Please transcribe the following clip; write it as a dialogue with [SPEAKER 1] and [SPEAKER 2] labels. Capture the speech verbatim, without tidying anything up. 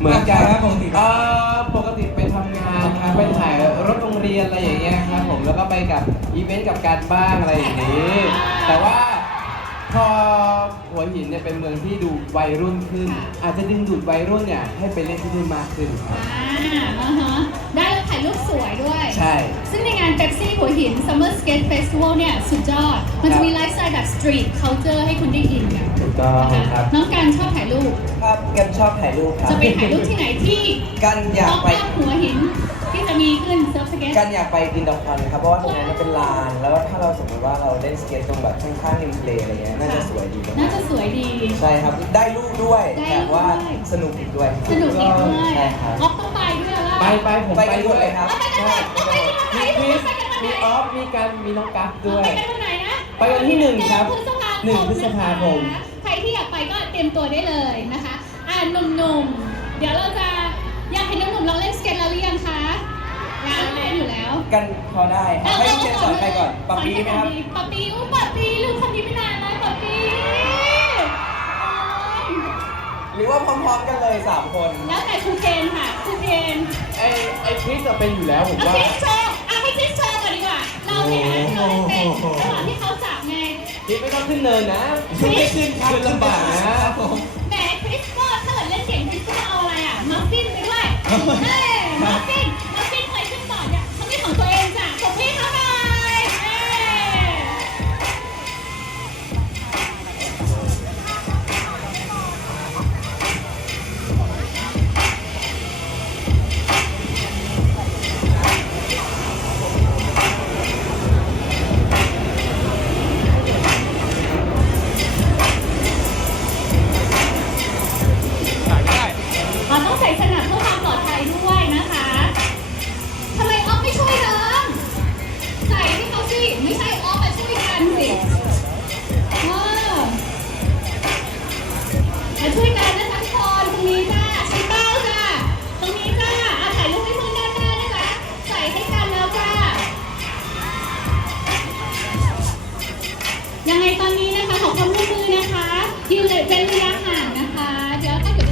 [SPEAKER 1] เหมือนกัน
[SPEAKER 2] ครับปกติ
[SPEAKER 1] เอ่อปกติไปทำงานครับไปถ่ายรถโรงเรียนอะไรอย่างเงี้ยครับผมแล้วก็ไปกับอีเวนต์กับการบ้างอะไรอย่างนี้ แต่ว่าพอหัวหินเนี่ยเป็นเมืองที่ดูวัยรุ่นขึ้น อาจจะดึงดูดวัยรุ่นเนี่ยให้ไปเล่นที่นู่นมากขึ้นครับ
[SPEAKER 3] อ่าอ่าฮะได้แล้วถ่ายรูปสวยด้วย
[SPEAKER 1] ใช่
[SPEAKER 3] ซึ่งในงาน Pepsi หัวหิน Summer Skate Festival เนี่ยสุดยอด มันจะมีไลฟ์สไตล์แบบ Street Culture ให้คุณได้อินกัน
[SPEAKER 1] ถูกต้อง
[SPEAKER 3] นะคะ
[SPEAKER 1] ครับ
[SPEAKER 3] น้องการชอบถ่ายรูป
[SPEAKER 2] ครับกันชอบถ่ายรูปครับ
[SPEAKER 3] จะไปถ่ายรูปที่ไหนที่
[SPEAKER 2] กันอยากไป
[SPEAKER 3] รอบๆหัวหินที่จะมีขึ้นเซิร์ฟสเก็ต
[SPEAKER 2] กันอยากไปกินดอกควันครับเพราะว่าตรงนั้นมันเป็นลาน แล้วก็ถ้าเราสมมติว่าเราเล่นสเก็ตตรงแบบข้างๆริมทะเลอะไรเงี้ยน่าจะสวยดีมาก
[SPEAKER 3] น่าจะสวยดี
[SPEAKER 2] ใช่ครับได้รูปด้วย
[SPEAKER 3] ได้
[SPEAKER 2] แต่
[SPEAKER 3] รูป
[SPEAKER 2] ว่า
[SPEAKER 3] ด้วย
[SPEAKER 2] สนุกอีกด้วย
[SPEAKER 3] สนุกอีกด้วย
[SPEAKER 2] ใช่ครับ
[SPEAKER 3] ออฟต้องไปด้วยล่ะ
[SPEAKER 1] ไปไปผม
[SPEAKER 2] ไป
[SPEAKER 1] ไป
[SPEAKER 2] กันหม
[SPEAKER 1] ด้ว
[SPEAKER 2] ด
[SPEAKER 1] ย
[SPEAKER 2] เลยครับ
[SPEAKER 3] เอาไปกันหมดเอาไปกันวันไหน
[SPEAKER 1] มีคริส
[SPEAKER 3] ไปกันวันไหน
[SPEAKER 1] มีออฟมีกันมีน้องกัฟด้วย
[SPEAKER 3] ไปกันวันไหนนะ
[SPEAKER 1] ไปวันที่หนึ่งครับ
[SPEAKER 3] พฤษภาคม
[SPEAKER 1] หนึ่งพฤษภาคม
[SPEAKER 3] นะคะใครที่อยากไปก็เตรียมตัวได้เลยนะคะ อ่าหนุ่มๆ เดี๋ยวเราจะอยากเห็นหนุ่มๆลองเล่นสเก็ตแล้วหรือยังคะอยากเล่นอยู่แล้ว
[SPEAKER 2] กันพอได้ครับให้พี่เชนสอนไปก่อนปับปีไหมครับ
[SPEAKER 3] ปับปีอู้ปับปีลืมคำนี้ไม่นานแล้วปับปี
[SPEAKER 2] หรือว่าพร้อมๆกันเลยสามคน
[SPEAKER 3] แล้วแต่ครูเคนค่ะครูเคน
[SPEAKER 1] ไอไอคริสจะเป็นอยู่แล้วผม
[SPEAKER 3] เอา
[SPEAKER 1] ว่า
[SPEAKER 3] คริสโชว์อ่ะให้คริสโชว์ก่อนดีกว่า เราเห็นอะไรที่เราเต้นระหว่างที่เขาจับไง
[SPEAKER 1] คริสไม่ต้องขึ้นเนินนะ
[SPEAKER 3] คริส
[SPEAKER 1] ไม่ขึ้นขึ้นลำบากนะ
[SPEAKER 3] แหมคริสก็ถ้าเกิดเล่นเก่งคริสก็เอาอะไรอ่ะมัฟฟินไปด้วยเอ้ยมัฟฟินมัฟฟินเคยขึ้นบอร์ดเนี่ยเขาไม่ของตัวเองจ้ะขอบพี่เขาหน่อยเอ้ย เราต้องใส่สนับเพื่อความปลอดภัยด้วยนะคะทำไมออฟไม่ช่วยน้องใส่ให้เขาสิ ไม่ใช่ออฟมาช่วยกันสิเออมาช่วยกันนะทั้งคนตรงนี้จ้าชี้เป้าจ้าตรงนี้จ้าเอาถ่ายรูปให้เพื่อนด้านหน้านะคะใส่ให้กันแล้วจ้ายังไงตอนนี้นะคะขอความร่วมมือนะคะยืนเลยเป็นระยะห่างนะคะ เดี๋ยวถ้าเกิด